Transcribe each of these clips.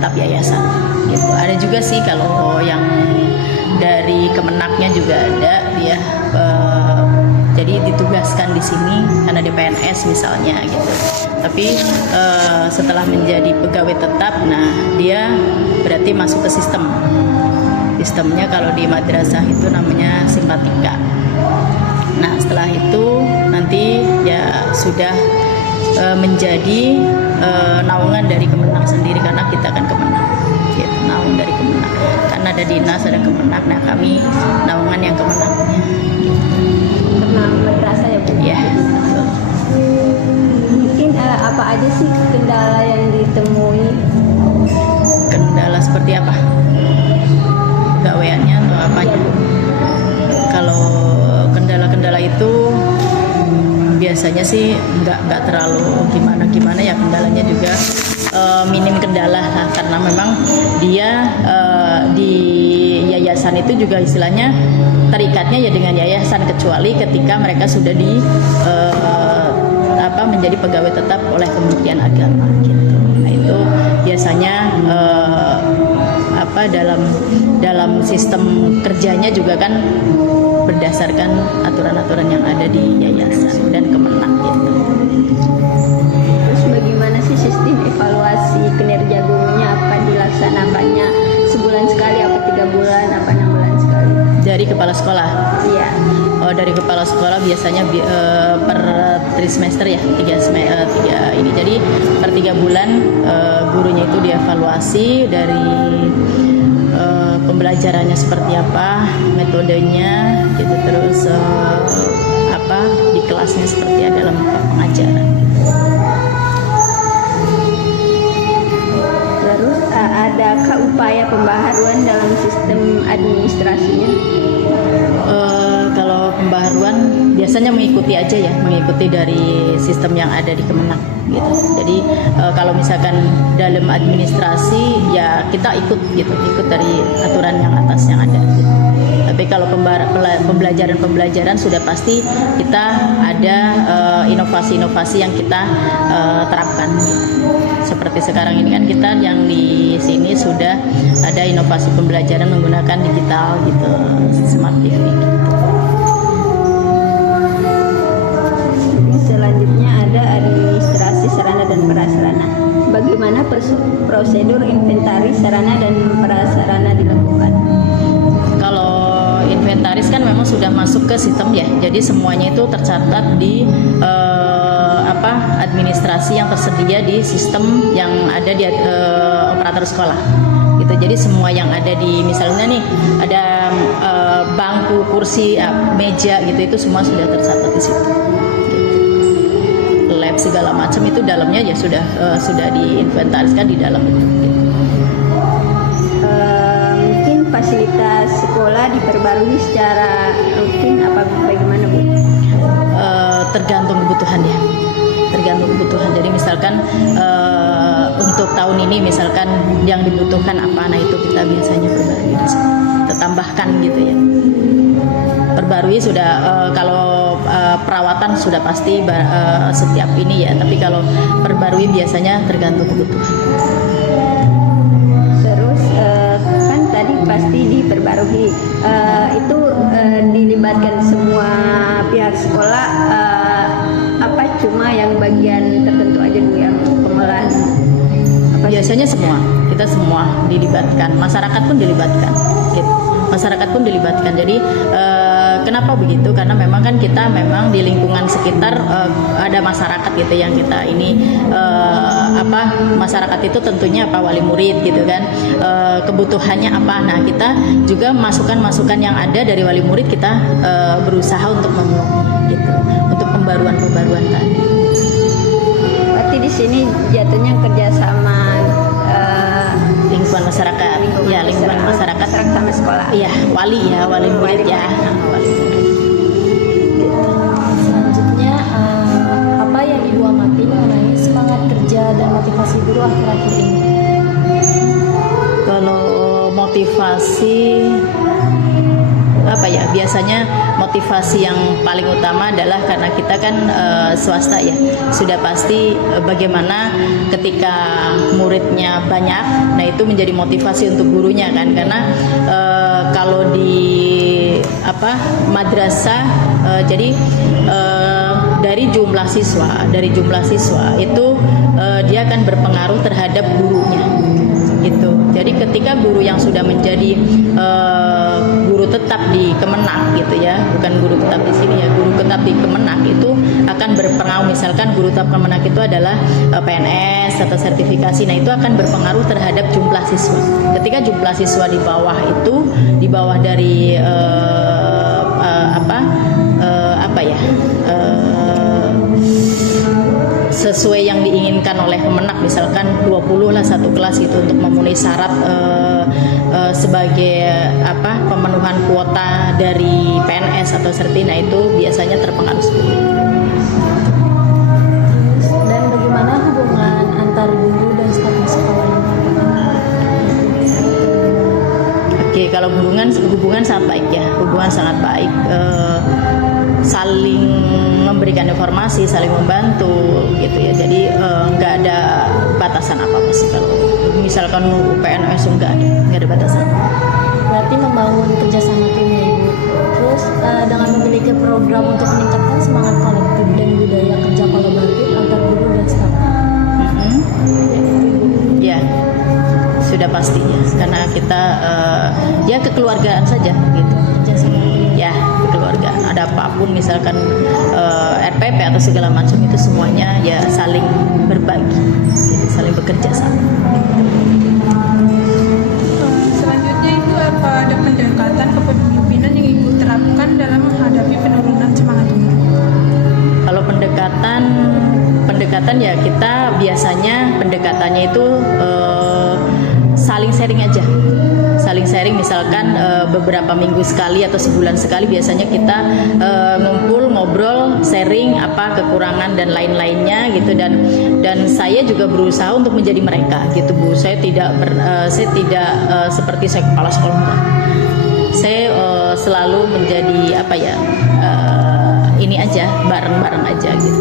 tetap yayasan gitu. Ada juga sih kalau yang dari Kemenaknya juga ada dia jadi ditugaskan di sini karena dia PNS misalnya gitu. Tapi setelah menjadi pegawai tetap, nah dia berarti masuk ke sistemnya kalau di madrasah itu namanya simpatika. Nah setelah itu nanti ya sudah menjadi naungan dari Kemenak sendiri karena kita kan Kemenak, gitu, naungan dari Kemenak. Karena ada dinas, ada Kemenak, nah kami naungan yang Kemenaknya. Gitu. Karena madrasah ya Bu? Ya. Betul. Mungkin apa aja sih kendala yang ditemui? Kendala seperti apa? Gaweannya atau apanya? Kalau kendala-kendala itu biasanya sih nggak terlalu gimana ya, kendalanya juga minim kendala lah, karena memang dia di yayasan itu juga istilahnya terikatnya ya dengan yayasan, kecuali ketika mereka sudah menjadi pegawai tetap oleh Kementerian Agama gitu. Nah itu biasanya dalam sistem kerjanya juga kan berdasarkan aturan-aturan yang ada di yayasan dan Kemenak gitu. Terus bagaimana sih sistem evaluasi kinerja gurunya? Apa dilaksanakannya sebulan sekali, apa 3 bulan, apa 6 bulan sekali? Dari kepala sekolah? Iya. Oh, dari kepala sekolah biasanya per trimester ya, 3 ini. Jadi per 3 bulan gurunya itu dievaluasi dari pembelajarannya seperti apa, metodenya gitu, terus di kelasnya seperti apa dalam pengajaran. Terus adakah upaya pembaharuan dalam sistem administrasinya? Kalau pembaharuan biasanya mengikuti dari sistem yang ada di Kemenak gitu. Jadi kalau misalkan dalam administrasi ya kita ikut dari aturan yang atas yang ada gitu. Tapi kalau pembelajaran sudah pasti kita ada inovasi-inovasi yang kita terapkan gitu. Seperti sekarang ini kan kita yang di sini sudah ada inovasi pembelajaran menggunakan digital gitu, smart TV gitu. Selanjutnya ada administrasi sarana dan prasarana. Bagaimana prosedur inventaris sarana dan prasarana dilakukan? Kalau inventaris kan memang sudah masuk ke sistem ya, jadi semuanya itu tercatat di administrasi yang tersedia di sistem yang ada di operator sekolah gitu. Jadi semua yang ada di misalnya nih ada bangku, kursi, meja gitu, itu semua sudah tercatat di situ. Lab segala macam itu dalamnya ya sudah diinventariskan di dalam itu. Gitu. Mungkin fasilitas sekolah diperbarui secara rutin apa bagaimana Bu? Tergantung kebutuhan ya. Tergantung kebutuhan. Jadi misalkan untuk tahun ini misalkan yang dibutuhkan apa, nah itu kita biasanya perbarui di situ. Kita tambahkan gitu ya. Perbarui sudah kalau perawatan sudah pasti setiap ini ya, tapi kalau perbarui biasanya tergantung kebutuhan. Terus kan tadi pasti diperbarui, itu dilibatkan semua pihak sekolah, apa cuma yang bagian tertentu aja Bu yang pengolahan? Biasanya kita semua dilibatkan, masyarakat pun dilibatkan gitu. Masyarakat pun dilibatkan. Jadi kenapa begitu? Karena memang kan kita memang di lingkungan sekitar ada masyarakat gitu yang kita ini masyarakat itu tentunya wali murid gitu kan, kebutuhannya apa. Nah kita juga masukan yang ada dari wali murid kita berusaha untuk memenuhi gitu, untuk pembaruan tadi. Berarti di sini jatuhnya kerjasama lingkungan masyarakat, lingkungan masyarakat sama sekolah. Iya, wali murid ya. Wali murid. Selanjutnya, apa yang Ibu amati mengenai semangat kerja dan motivasi guru akhir-akhir ini? Kalau motivasi biasanya motivasi yang paling utama adalah karena kita kan swasta ya, sudah pasti bagaimana ketika muridnya banyak, nah itu menjadi motivasi untuk gurunya kan, karena kalau di madrasah jadi dari jumlah siswa itu dia akan berpengaruh terhadap gurunya gitu. Jadi ketika guru yang sudah menjadi guru tetap di Kemenak gitu ya, bukan guru tetap di sini ya, guru tetap di Kemenak itu akan berpengaruh, misalkan guru tetap Kemenak itu adalah PNS atau sertifikasi, nah itu akan berpengaruh terhadap jumlah siswa. Ketika jumlah siswa di bawah itu, di bawah dari sesuai yang diinginkan oleh Kemenak, misalkan 20 lah satu kelas itu untuk memenuhi syarat sebagai pemenuhan kuota dari PNS atau Sertina, itu biasanya terpengaruh. Dan bagaimana hubungan antar guru dan staf di sekolah? Oke, kalau hubungan sangat baik ya, hubungan sangat baik. Saling memberikan informasi, saling membantu gitu ya. Jadi nggak ada batasan apa-apa sih kalau misalkan PNS, nggak ada batasan. Berarti membangun kerjasama tim ya Ibu. Terus dengan memiliki program untuk meningkatkan semangat kolektif dan budaya kerja kolaboratif antar guru dan staf. Ya, sudah pastinya karena kita ya kekeluargaan saja gitu. Kerjasama tim. Ya, kekeluargaan. Ada apapun misalkan RPP atau segala macam, itu semuanya ya saling berbagi, gitu, saling bekerja sama. Selanjutnya itu ada pendekatan kepemimpinan yang Ibu terapkan dalam menghadapi penurunan semangat guru? Kalau pendekatan ya kita biasanya pendekatannya itu saling sharing aja. Saling sharing, misalkan beberapa minggu sekali atau sebulan sekali biasanya kita ngumpul, ngobrol, sharing apa kekurangan dan lain-lainnya gitu, dan saya juga berusaha untuk menjadi mereka gitu Bu. Saya tidak seperti saya kepala sekolah enggak. Saya selalu menjadi ini aja, bareng-bareng aja gitu.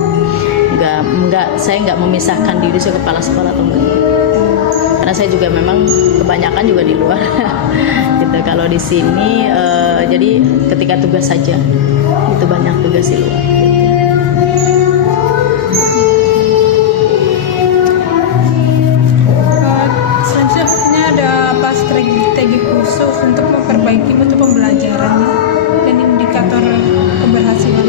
Saya nggak memisahkan diri saya kepala sekolah atau enggak. Karena saya juga memang kebanyakan juga di luar gitu. Kalau di sini jadi ketika tugas saja itu banyak tugas di luar gitu. Selanjutnya ada apa strategi khusus untuk memperbaiki mutu pembelajarannya dan indikator keberhasilan?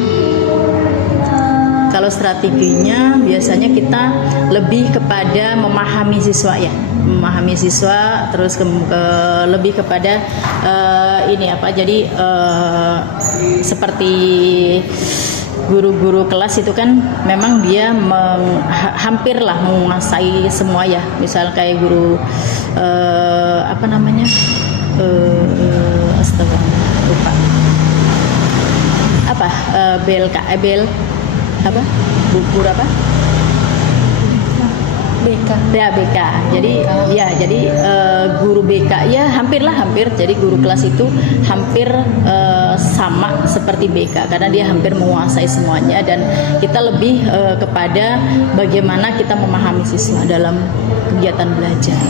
Kalau strateginya biasanya kita lebih kepada memahami siswa ya, memahami siswa, terus lebih kepada jadi seperti guru-guru kelas itu kan memang dia hampirlah menguasai semua ya. Misal kayak guru lupa guru apa? BK. Ya BK. Jadi guru BK ya hampir. Jadi guru kelas itu hampir sama seperti BK karena dia hampir menguasai semuanya, dan kita lebih kepada bagaimana kita memahami siswa dalam kegiatan belajar.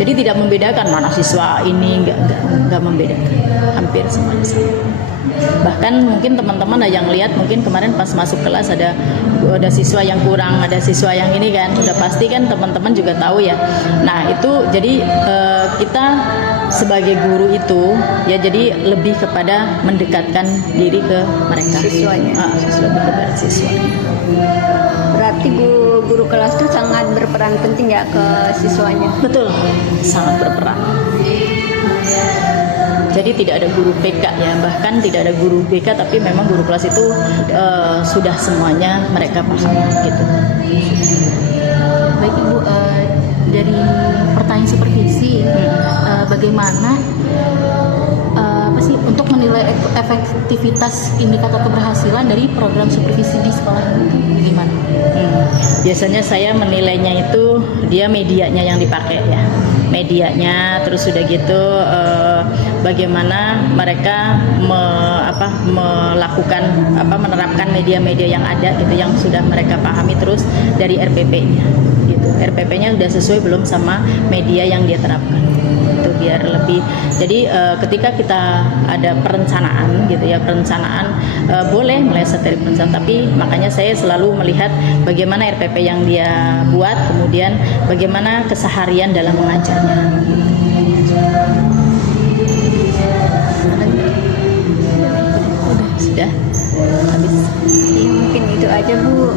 Jadi tidak membedakan mana siswa ini, enggak membedakan, hampir semuanya sama. Bahkan mungkin teman-teman ada yang lihat, mungkin kemarin pas masuk kelas ada siswa yang kurang, ada siswa yang ini kan, udah pasti kan teman-teman juga tahu ya. Nah itu jadi kita sebagai guru itu ya jadi lebih kepada mendekatkan diri ke mereka, Siswanya. lebih kepada siswa. Berarti guru kelas itu sangat berperan penting ya ke siswanya. Betul, sangat berperan. Jadi tidak ada guru BK ya, bahkan tidak ada guru BK, tapi memang guru kelas itu sudah semuanya mereka paham gitu. Baik Ibu, dari pertanyaan supervisi, bagaimana untuk menilai efektivitas indikator keberhasilan dari program supervisi di sekolah itu bagaimana? Biasanya saya menilainya itu dia medianya yang dipakai ya, medianya, terus sudah gitu bagaimana mereka menerapkan media-media yang ada gitu, yang sudah mereka pahami terus dari RPP-nya gitu. RPP-nya sudah sesuai belum sama media yang dia terapkan itu, biar lebih. Jadi ketika kita ada perencanaan gitu ya, perencanaan boleh meleset dari perencanaan, tapi makanya saya selalu melihat bagaimana RPP yang dia buat, kemudian bagaimana keseharian dalam mengajarnya gitu. Sudah habis. Ya, mungkin itu aja Bu.